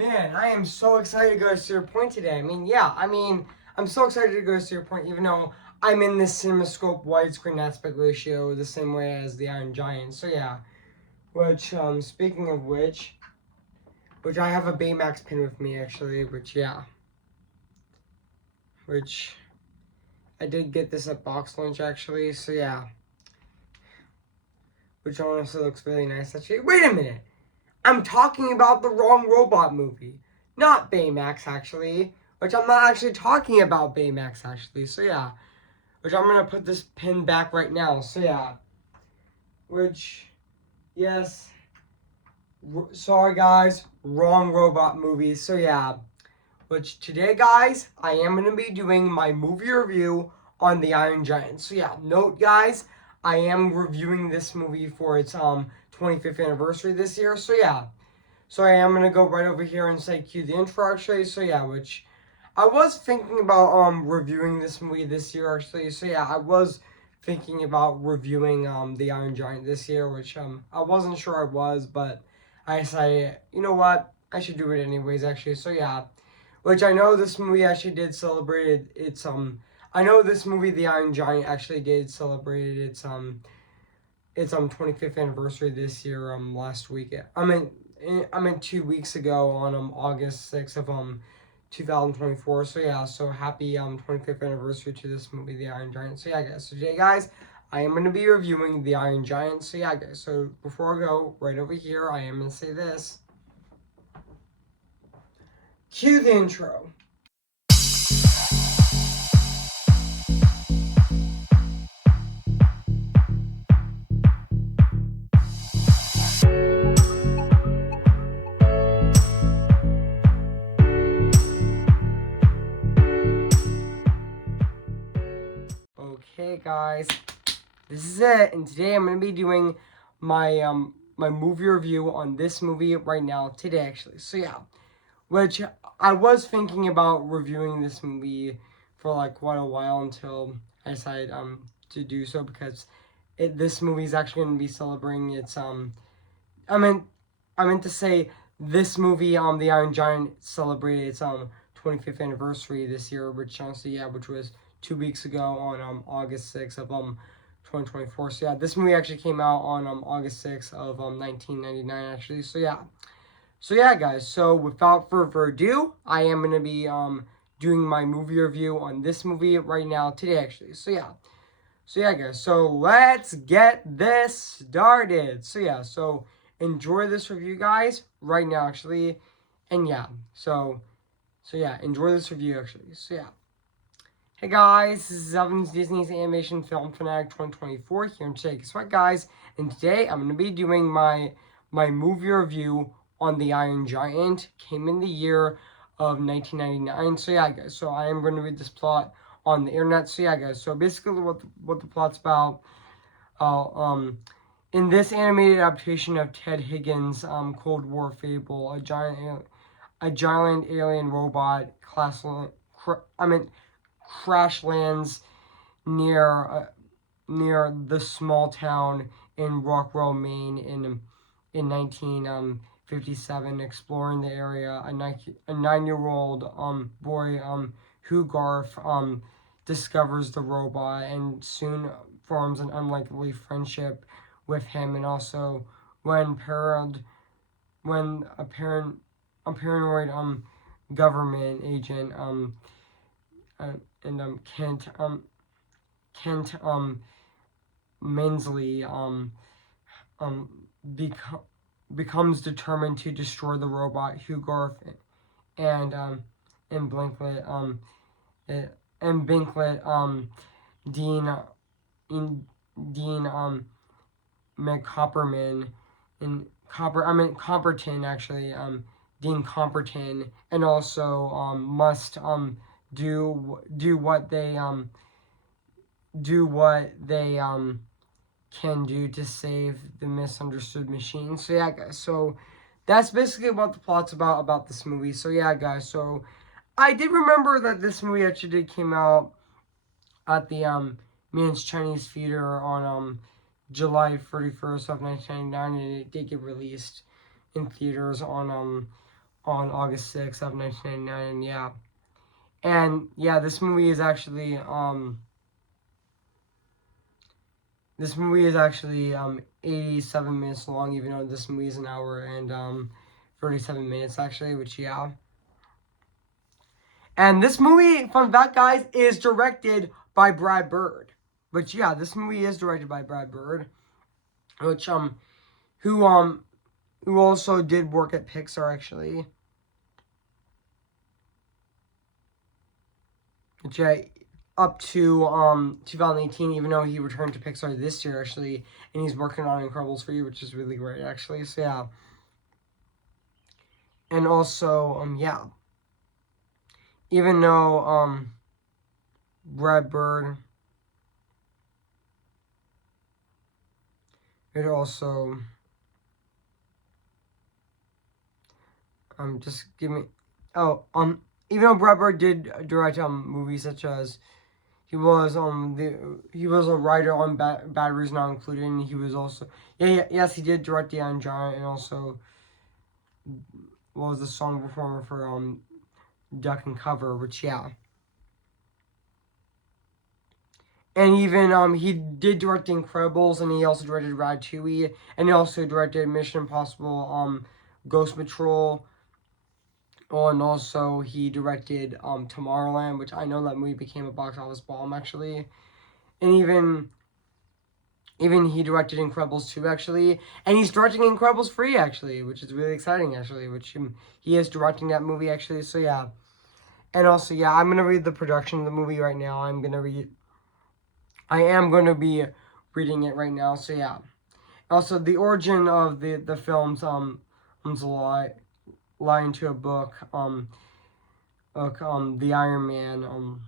Man, I am so excited to go to Cedar Point today. I'm so excited to go to Cedar Point, even though I'm in the CinemaScope widescreen aspect ratio the same way as the Iron Giant. So yeah, speaking of which I have a Baymax pin with me actually, which I did get this at Box Lunch actually. So yeah, which honestly looks really nice actually. Wait a minute, I'm talking about the wrong robot movie, not Baymax actually. Which I'm not actually talking about Baymax actually. So yeah, which I'm gonna put this pin back right now. So yeah, which yes, sorry guys, wrong robot movie. So yeah, which today guys, I am gonna be doing my movie review on the Iron Giant. So yeah, note guys, I am reviewing this movie for its 25th anniversary this year. So yeah, so I am gonna go right over here and say cue the intro actually. So yeah, which I was thinking about reviewing this movie this year actually. So yeah, I was thinking about reviewing the Iron Giant this year, which I wasn't sure I was, but I decided, you know what, I should do it anyways actually. So yeah, which I know this movie actually did celebrate its I know this movie The Iron Giant actually did celebrate its 25th anniversary this year last week. I mean 2 weeks ago on August 6th of 2024. So yeah, so happy 25th anniversary to this movie, The Iron Giant. So yeah, guys. So today, guys, I am gonna be reviewing The Iron Giant. So yeah, guys. So before I go right over here, I am gonna say this. Cue the intro. Okay, guys, this is it, and today I'm gonna be doing my movie review on this movie right now today actually. So yeah, which I was thinking about reviewing this movie for like quite a while until I decided to do so because this movie is actually going to be celebrating its I meant I meant to say this movie The Iron Giant celebrated its 25th anniversary this year, which honestly yeah, which was 2 weeks ago on August 6th of 2024. So yeah, this movie actually came out on August 6th of 1999 actually. So yeah, guys. So without further ado, I am gonna be doing my movie review on this movie right now today, actually. So yeah, guys. So let's get this started. So yeah, so enjoy this review, guys, right now, actually, and yeah. So yeah, enjoy this review, actually. So yeah. Hey guys, this is Evan's Disney's Animation Film Fanatic 2024 here in today. Guess what, guys? And today I'm gonna be doing my movie review on The Iron Giant. Came in the year of 1999. So yeah, guys. So I am going to read this plot on the internet. So yeah, guys. So basically, what the plot's about. Uh, um, in this animated adaptation of Ted Higgins' Cold War fable, a giant alien robot crash lands near near the small town in Rockwell, Maine in 1957, exploring the area. A 9-year-old boy Hugarth discovers the robot and soon forms an unlikely friendship with him, and also when paranoid when a paranoid government agent and Kent Mensley um beco- becomes determined to destroy the robot Hugarth and and Blinklet eh, and Binklet Dean in Dean McCopperman in Copperton actually Dean Copperton, and also must do what they can do to save the misunderstood machine. So yeah, guys. So that's basically what the plot's about this movie. So yeah, guys. So I did remember that this movie actually did came out at the Man's Chinese Theater on July 31st of 1999, and it did get released in theaters on on August 6th of 1999, and yeah. And yeah, this movie is actually 87 minutes long, even though this movie is an hour and 37 minutes actually, which yeah. And this movie, fun fact guys, is directed by Brad Bird. Which yeah, this movie is directed by Brad Bird, which who also did work at Pixar actually. Which yeah, up to 2018, even though he returned to Pixar this year actually, and he's working on Incredibles 3, which is really great actually. So yeah. And also yeah. Even though Brad Bird it also just give me even though Brad Bird did direct movies such as he was a writer on Batteries Not Included, and he was also yes, he did direct The Iron Giant, and also was the song performer for Duck and Cover, which yeah. And even he did direct The Incredibles, and he also directed Ratatouille, and he also directed Mission Impossible, Ghost Patrol. Oh, and also he directed Tomorrowland, which I know that movie became a box office bomb actually. And even he directed Incredibles 2 actually, and he's directing Incredibles 3 actually, which is really exciting actually, which he is directing that movie actually. So yeah. And also yeah, I'm going to read the production of the movie right now. I am going to be reading it right now. So yeah. Also the origin of the films comes a lie into a book The Iron Man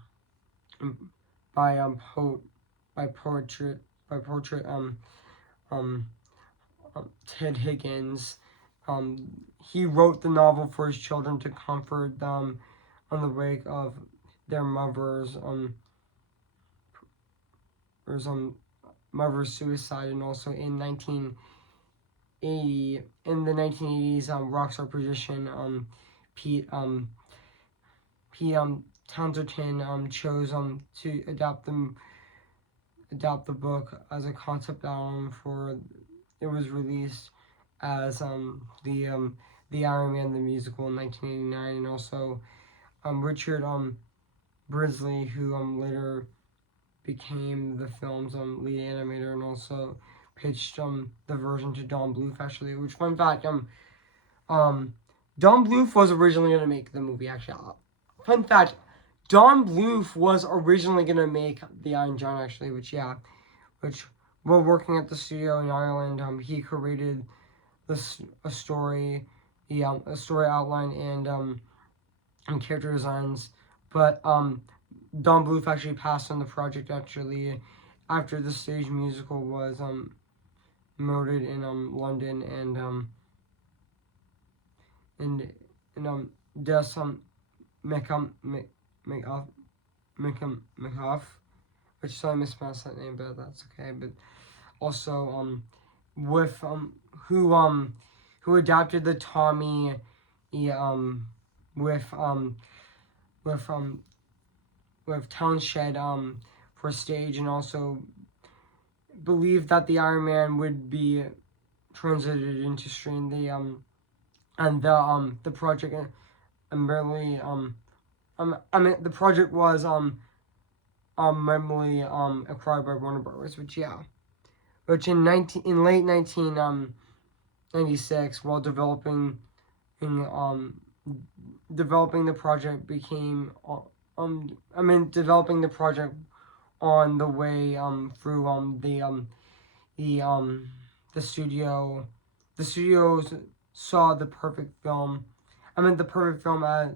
by by portrait um Ted Higgins. He wrote the novel for his children to comfort them on the wake of their mother's suicide, and also in 1980 in the 1980s rockstar musician Pete Townsend chose to adapt the book as a concept album for it was released as the Iron Man the musical in 1989, and also Richard Brinsley, who later became the film's lead animator, and also pitched the version to Don Bluth actually. Which fun fact Don Bluth was originally gonna make the movie actually. Fun fact, Don Bluth was originally gonna make The Iron Giant actually, which while working at the studio in Ireland, he created a story, a story outline and character designs. But Don Bluth actually passed on the project actually after the stage musical was promoted in London and Des McHuff, which so I mispronounced that name, but that's okay. But also with who adapted the Tommy with with Townshend for stage, and also believed that the Iron Man would be translated into screen. The project merely the project was mainly acquired by Warner Bros. Which in late 1996, while developing the project became developing the project on the way through the studio. The studios saw the perfect film. The perfect film as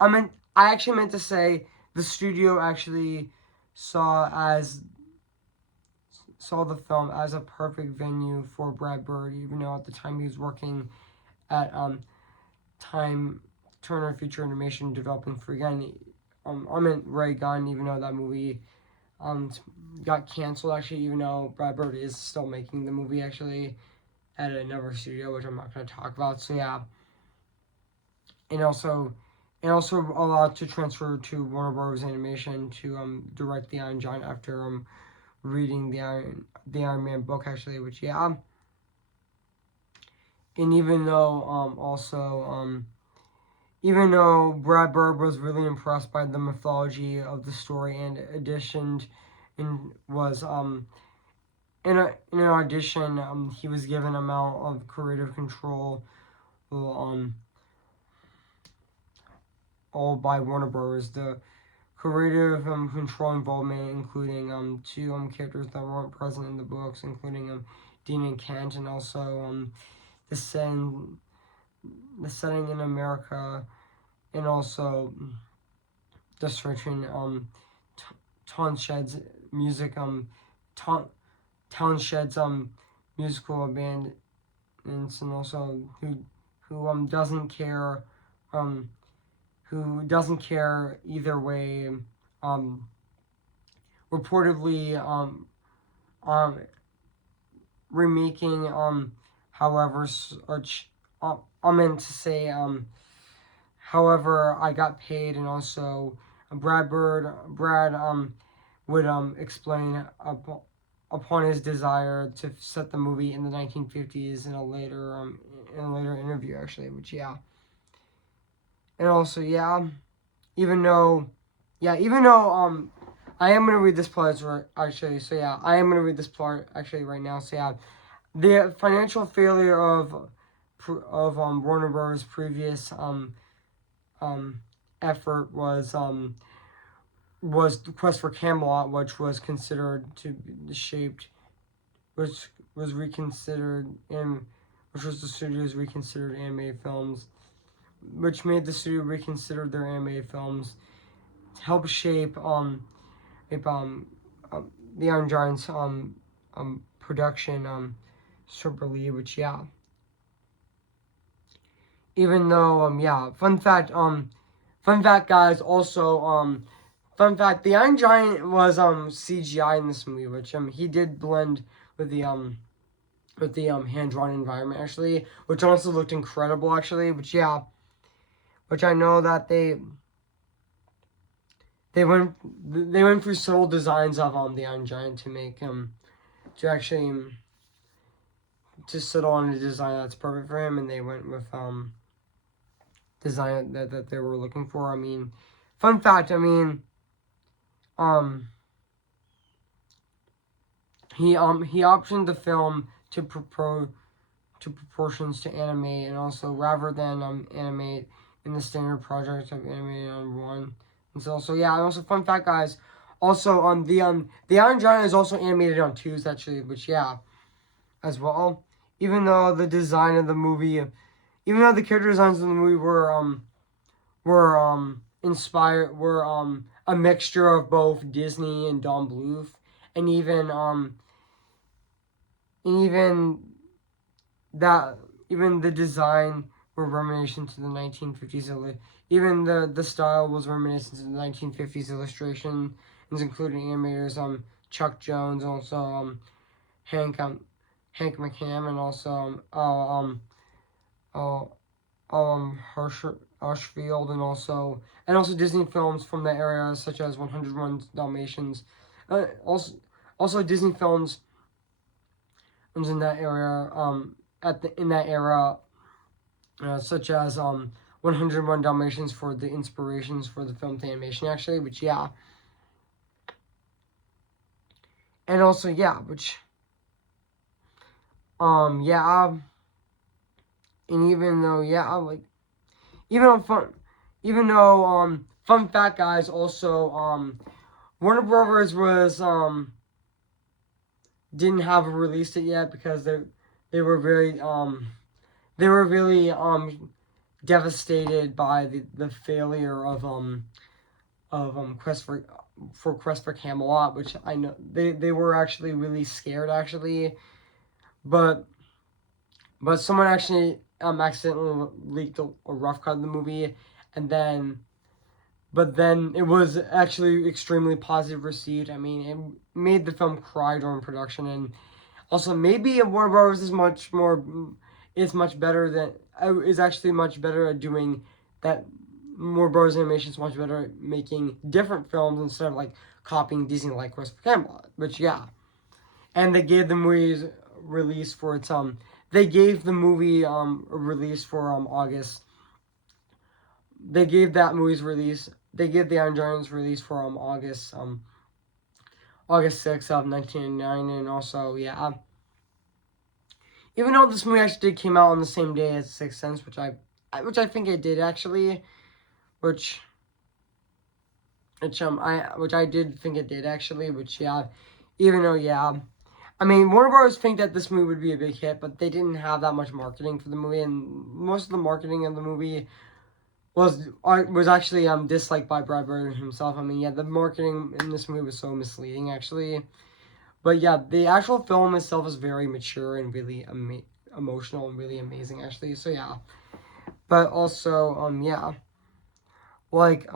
I actually meant to say the studio actually saw the film as a perfect venue for Brad Bird, even though at the time he was working at Time Turner Feature Animation developing Free Gun. Ray Gunn, even though that movie got canceled actually, even though Brad Bird is still making the movie actually at another studio, which I'm not going to talk about. So yeah. and also allowed to transfer to Warner Bros. Animation to direct the Iron Giant after reading the Iron Man book actually, which yeah. And even though even though Brad Bird was really impressed by the mythology of the story and auditioned and was in an audition he was given an amount of creative control all by Warner Bros. The creative control involvement, including two characters that weren't present in the books, including Dean and Kent, and also the setting in America, and also the searching Townshed's music Townshed's musical abandonance, and also who doesn't care either way, reportedly remaking however such I meant to say however I got paid, and also Brad would explain upon his desire to set the movie in the 1950s in a later interview actually, which yeah. And also yeah, even though I am gonna read this part actually, so yeah, I am gonna read this part actually right now. So yeah, the financial failure of Warner Bros. Previous effort was the Quest for Camelot, which was considered to be shaped, which was reconsidered in, which was the studio's reconsidered animated films, which made the studio reconsider their animated films, to help shape the Iron Giant's production Super League, which yeah. Even though yeah, fun fact guys, also fun fact, the Iron Giant was CGI in this movie, which he did blend with the hand drawn environment actually, which also looked incredible actually, which yeah, which I know that they went through several designs of the Iron Giant to make to actually to settle on a design that's perfect for him, and they went with design that they were looking for. I mean, fun fact, I mean, he optioned the film to proportions to animate, and also rather than animate in the standard project of animating on one. And so yeah, and also fun fact guys, also the Iron Giant is also animated on twos actually, which yeah, as well. Even though the design of the movie, even though the character designs in the movie were inspired, were a mixture of both Disney and Don Bluth, and even that even the design were reminiscent to the 1950s. Even the style was reminiscent to the 1950s illustration, including animators Chuck Jones, also Hank McCam, and also Hirschfield, and also Disney films from that era, such as 101 Dalmatians. Also Disney films in that area in that era, such as 101 Dalmatians for the inspirations for the film to animation actually, which yeah. And also yeah, which yeah, and even though yeah, like even though fun fact guys, also Warner Brothers was didn't have released it yet because they were very really devastated by the failure of Quest for Camelot, which I know they were actually really scared actually, but someone actually accidentally leaked a rough cut of the movie, and then it was actually extremely positive received. I mean, it made the film cry during production, and also maybe Warner Bros. Is much better than is actually much better at doing that Warner Bros. Animation is much better at making different films instead of like copying Disney like Christopher Camelot. Which yeah, and they gave the movie's release for its they gave the movie a release for August. They gave that movie's release. They gave the Iron Giant's release for August 6th of 1999, and also yeah. Even though this movie actually did came out on the same day as Sixth Sense, which I think it did actually, which I did think it did actually, which yeah, even though yeah, I mean Warner Bros. Think that this movie would be a big hit, but they didn't have that much marketing for the movie, and most of the marketing of the movie was actually disliked by Brad Bird himself. I mean yeah, the marketing in this movie was so misleading actually. But yeah, the actual film itself is very mature and really emotional and really amazing, actually. So yeah, but also yeah, like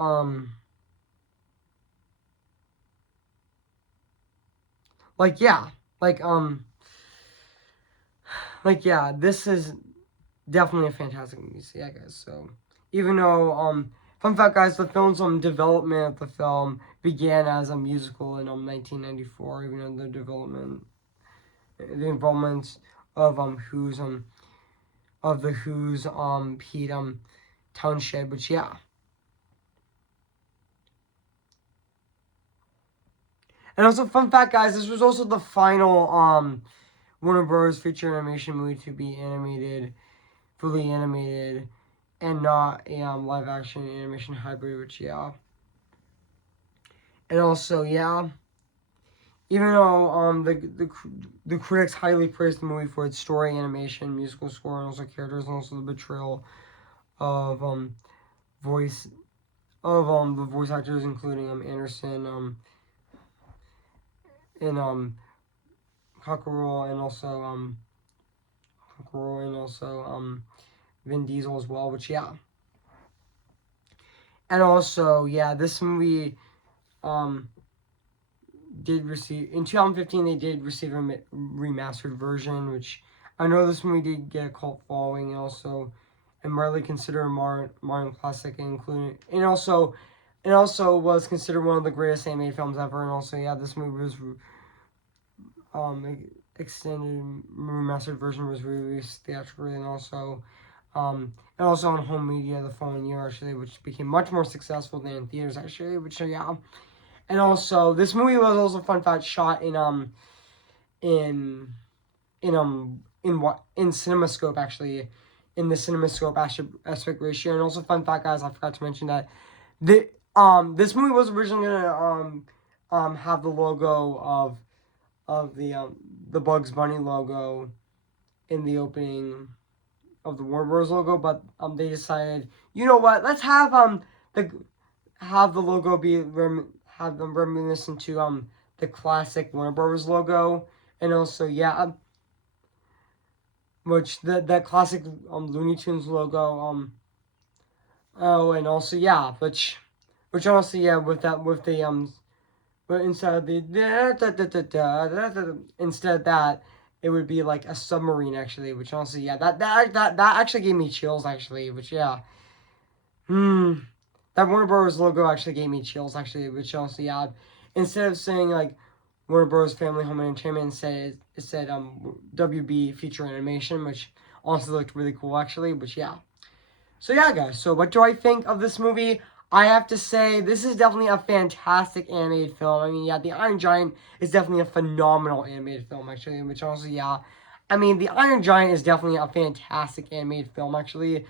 like yeah, like like yeah, this is definitely a fantastic movie. So, yeah, guys. So even though fun fact, guys, the film's development of the film began as a musical in 1994. Even though the involvement of the Who's Pete Townshend, which yeah. And also fun fact, guys, this was also the final Warner Bros. Feature animation movie to be animated, fully animated, and not a live action animation hybrid, which yeah. And also yeah, even though the critics highly praised the movie for its story, animation, musical score, and also characters, and also the portrayal of voice the voice actors, including Anderson and Cockerel, and also Vin Diesel as well, which yeah. And also yeah, this movie did receive in 2015 they did receive a remastered version, which I know this movie did get a cult following, and also and rarely considered a modern classic, including and also was considered one of the greatest animated films ever. And also yeah, this movie was extended remastered version was released theatrically, and also on home media the following year actually, which became much more successful than in theaters actually, which yeah. And also this movie was also fun fact shot in in CinemaScope actually, in the CinemaScope aspect ratio. And also fun fact, guys, I forgot to mention that this movie was originally gonna have the logo of the Bugs Bunny logo in the opening of the Warner Bros. Logo, but they decided, you know what, let's have the logo be have them reminiscent to the classic Warner Bros. Logo, and also yeah, which that classic Looney Tunes logo oh, and also yeah, which also yeah, with the but instead of the instead of that, it would be like a submarine actually, which also yeah, that actually gave me chills actually, which yeah. That Warner Bros. Logo actually gave me chills actually, which also yeah. Instead of saying like Warner Bros. Family Home Entertainment, it said WB Feature Animation, which also looked really cool actually, but yeah. So yeah, guys. So what do I think of this movie? I have to say this is definitely a fantastic animated film. I mean, yeah, The Iron Giant is definitely a phenomenal animated film actually, which also yeah. I mean, The Iron Giant is definitely a fantastic animated film actually,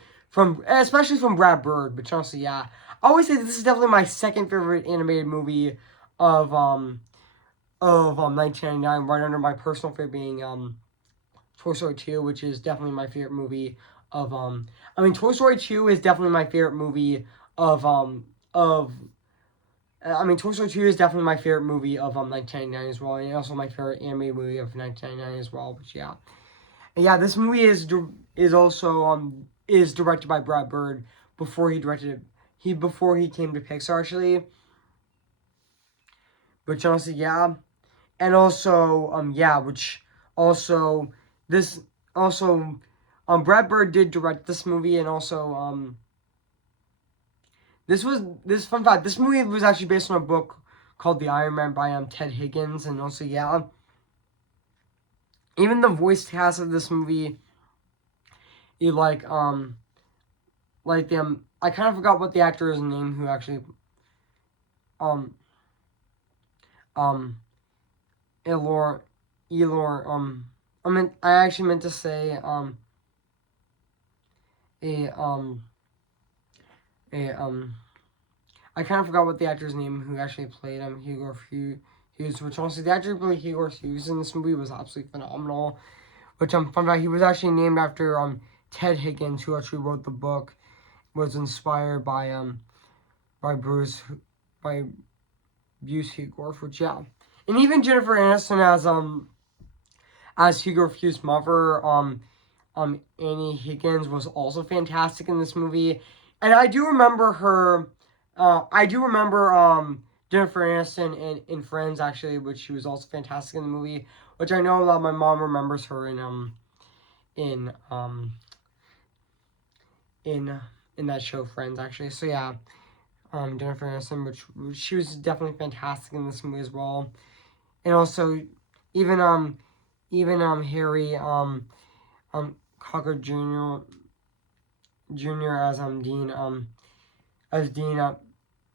especially from Brad Bird, which also yeah. I always say this is definitely my second favorite animated movie of 1999, right under my personal favorite being Toy Story 2, which is definitely my favorite movie of I mean Toy Story 2 is definitely my favorite movie of I mean Toy Story 2 is definitely my favorite movie of 1999 as well, and also my favorite animated movie of 1999 as well, but yeah. And yeah, this movie is also is directed by Brad Bird before before he came to Pixar actually. Which honestly yeah. And also yeah, which also this also Brad Bird did direct this movie, and also this fun fact. This movie was actually based on a book called The Iron Man by Ted Higgins, and also yeah, even the voice cast of this movie, you like them. I kind of forgot what the actor's name who actually um um Elor I actually meant to say a a I kind of forgot what the actor's name who actually played Hugo Hughes, which honestly the actor who played Hugo Hughes in this movie was absolutely phenomenal. Which fun fact, he was actually named after Ted Higgins, who actually wrote the book, was inspired by Bruce by Bruce Hugorf, which yeah. And even Jennifer Aniston as Hugo Hughes' mother, Annie Higgins was also fantastic in this movie. And I do remember her. I do remember Jennifer Aniston in Friends actually, which she was also fantastic in the movie. Which I know that my mom remembers her in um in in that show Friends actually. So yeah, Jennifer Aniston, which she was definitely fantastic in this movie as well. And also even Harry Cocker Jr. As Dean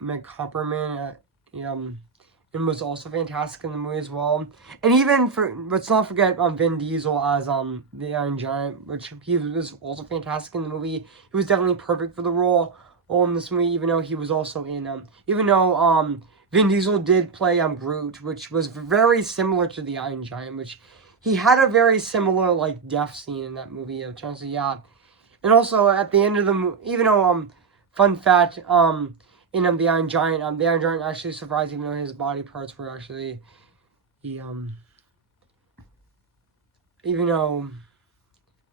McCopperman and was also fantastic in the movie as well. And even let's not forget Vin Diesel as the Iron Giant, which he was also fantastic in the movie. He was definitely perfect for the role in this movie, even though he was also in even though Vin Diesel did play Groot, which was very similar to the Iron Giant, which he had a very similar like death scene in that movie of Chelsea, yeah. And also at the end of the movie, even though fun fact in the Iron Giant actually survives, even though his body parts were actually he even though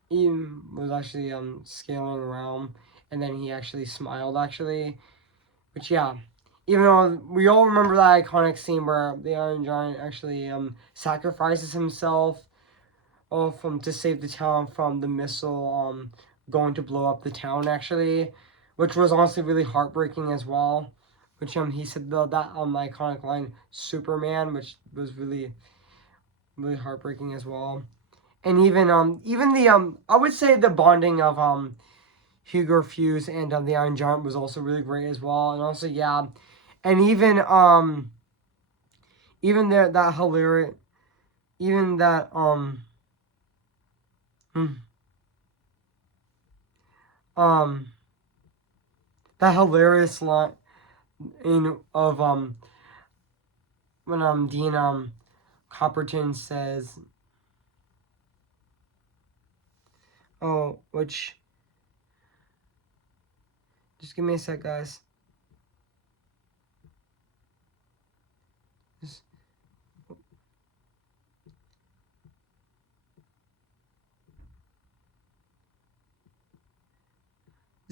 he was actually scaling around, and then he actually smiled actually, which yeah. Even though we all remember that iconic scene where the Iron Giant actually sacrifices himself to save the town from the missile going to blow up the town actually, which was honestly really heartbreaking as well. Which he said that iconic line Superman, which was really heartbreaking as well. And even the I would say the bonding of Hugo Fuse and the Iron Giant was also really great as well. And also yeah, and even that hilarious even that hmm, um that hilarious line of when Dean Copperton says, oh, which just give me a sec, guys.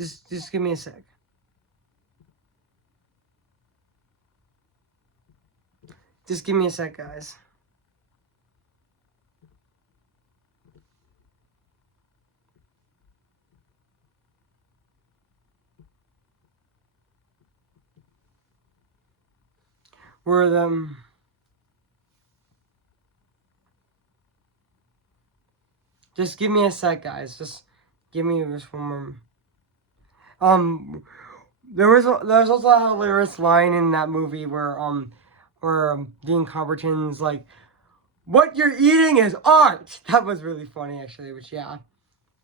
Just, just give me a sec. Just give me a sec, guys. Where them. Just give me a sec, guys. Just give me just one more. There was also a hilarious line in that movie where Dean Copperton's like, "What you're eating is art." That was really funny, actually. Which yeah,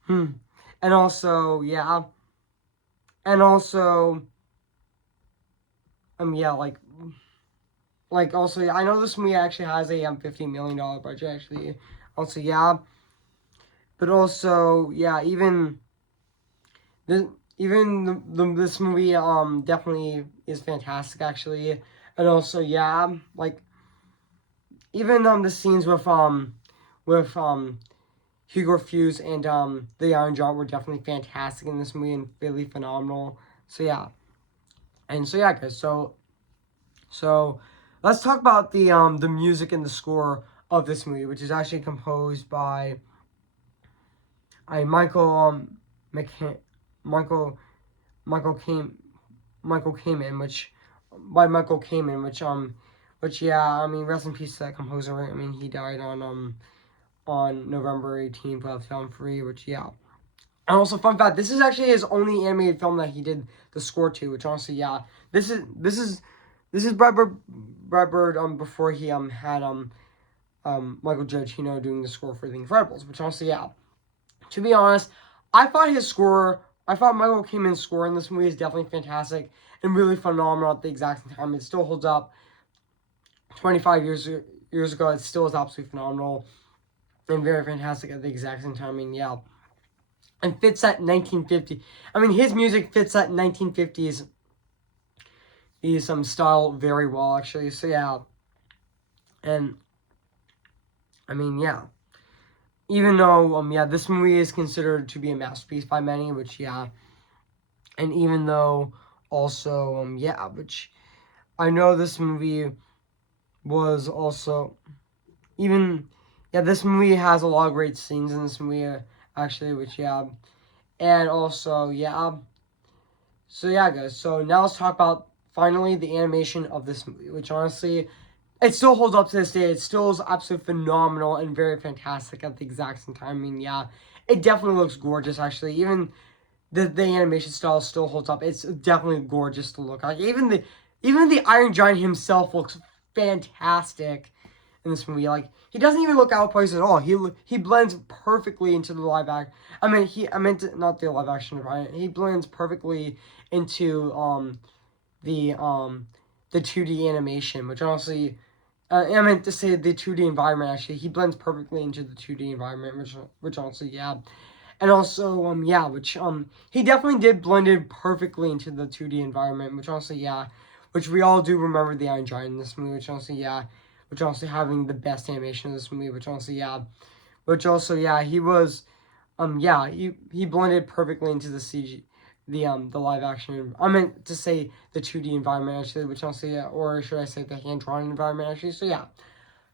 and also yeah, and also yeah, also yeah, I know this movie actually has a $50 million budget actually. Also yeah, but also yeah, the this movie definitely is fantastic actually, and also yeah, like even the scenes with Hugo Fuse and the Iron Giant were definitely fantastic in this movie and really phenomenal. So yeah, and so yeah, guys. So let's talk about the music and the score of this movie, which is actually composed by Michael McCann, Michael Michael Came Michael Kamen, which yeah, I mean, rest in peace to that composer. I mean, he died on November 18th of 2003, which yeah. And also, fun fact: this is actually his only animated film that he did the score to. Which honestly, yeah, this is Brad Bird before he had Michael Giacchino doing the score for The Incredibles. Which honestly, yeah, to be honest, I thought Michael Keaton's score in this movie is definitely fantastic and really phenomenal at the exact same time. It still holds up. 25 years ago, it still is absolutely phenomenal and very fantastic at the exact same time. I mean, yeah. And fits that 1950. I mean, his music fits that 1950s style very well, actually. So yeah, and I mean, yeah. Even though this movie is considered to be a masterpiece by many, which yeah, and even though also which I know this movie was also this movie has a lot of great scenes in this movie actually, which yeah. And also, yeah. So, yeah, guys. So, now let's talk about, finally, the animation of this movie. Which, honestly, it still holds up to this day. It still is absolutely phenomenal and very fantastic at the exact same time. I mean, yeah. It definitely looks gorgeous, actually. Even the animation style still holds up. It's definitely gorgeous to look at. Even the Iron Giant himself looks fantastic in this movie. Like, he doesn't even look out of place at all. He blends perfectly into the live act. Not the live action environment. He blends perfectly into the 2D animation, which honestly, I meant to say the 2D environment. Actually, he blends perfectly into the 2D environment, which honestly, yeah. And also, which he definitely did blend in perfectly into the 2D environment, which honestly, yeah, which we all do remember the Iron Giant in this movie, which honestly, yeah, which honestly having the best animation in this movie, which honestly, yeah, which also, yeah, he was, he blended perfectly into the CG, the live action. I meant to say the 2D environment actually, which honestly, yeah, or should I say the hand drawn environment actually? So yeah.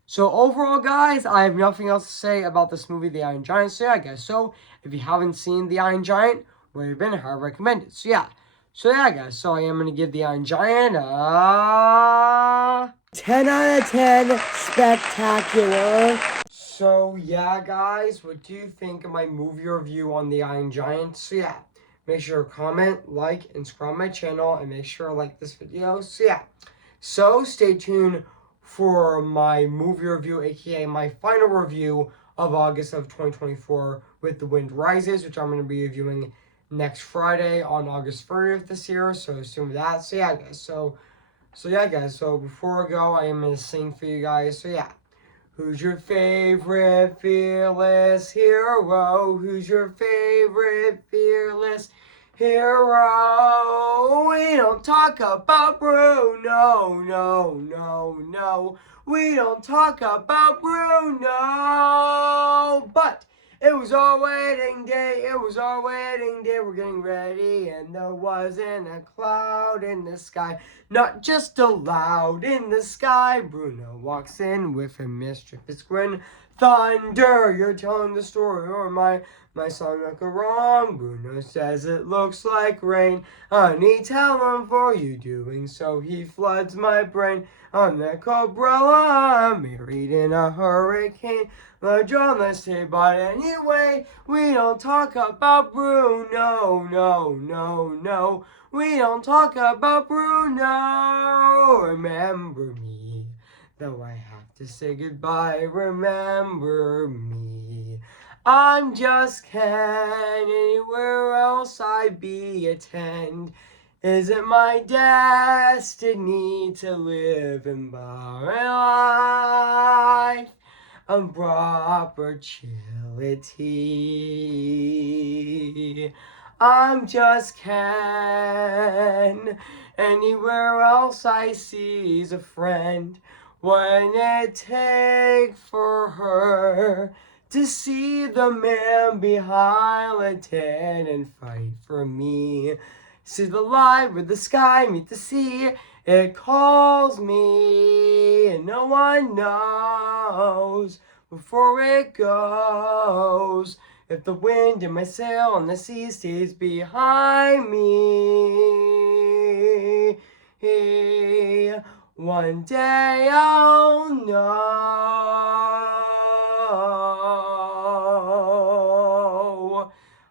So overall, guys, I have nothing else to say about this movie, The Iron Giant. So yeah, guys. So if you haven't seen The Iron Giant, where you've been, I recommend it. So yeah. So yeah, guys. So I am gonna give The Iron Giant a 10 out of 10. Spectacular. So yeah, guys. What do you think of my movie review on The Iron Giant? So yeah. Make sure to comment, like, and subscribe to my channel, and make sure to like this video. So yeah. So stay tuned for my movie review, aka my final review of August of 2024 with The Wind Rises, which I'm going to be reviewing next Friday on August 30th this year. So stay tuned for that. So yeah, guys. So yeah, guys. So before I go, I am going to sing for you guys. So yeah. Who's your favorite fearless hero? Who's your favorite fearless hero? We don't talk about Bruno, no. We don't talk about Bruno. But it was our wedding day, we're getting ready, and there wasn't a cloud in the sky, not just a loud in the sky. Bruno walks in with a mischievous grin. Thunder, you're telling the story, or my song not go wrong. Bruno says it looks like rain. Honey, tell him for you doing so, he floods my brain. I'm the Cobrella, married in a hurricane. John, let's say, but anyway, we don't talk about Bruno, no. We don't talk about Bruno. Remember me, though I have to say goodbye. Remember me. I'm just Ken, anywhere else I'd be attend. Is it my destiny to live in my life of proper chillity? I'm just Ken, anywhere else I see's a friend. When it take for her to see the man behind the tin and fight for me. See the light where the sky meet the sea. It calls me, and no one knows before it goes. If the wind in my sail and the sea stays behind me. One day I'll know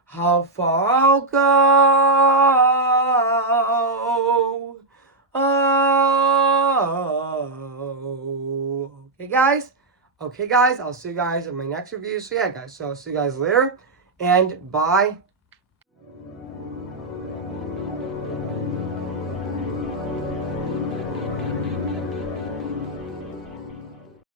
how far I'll go. Oh, okay, guys. Okay, guys. I'll see you guys in my next review. So yeah, guys. So I'll see you guys later, and bye.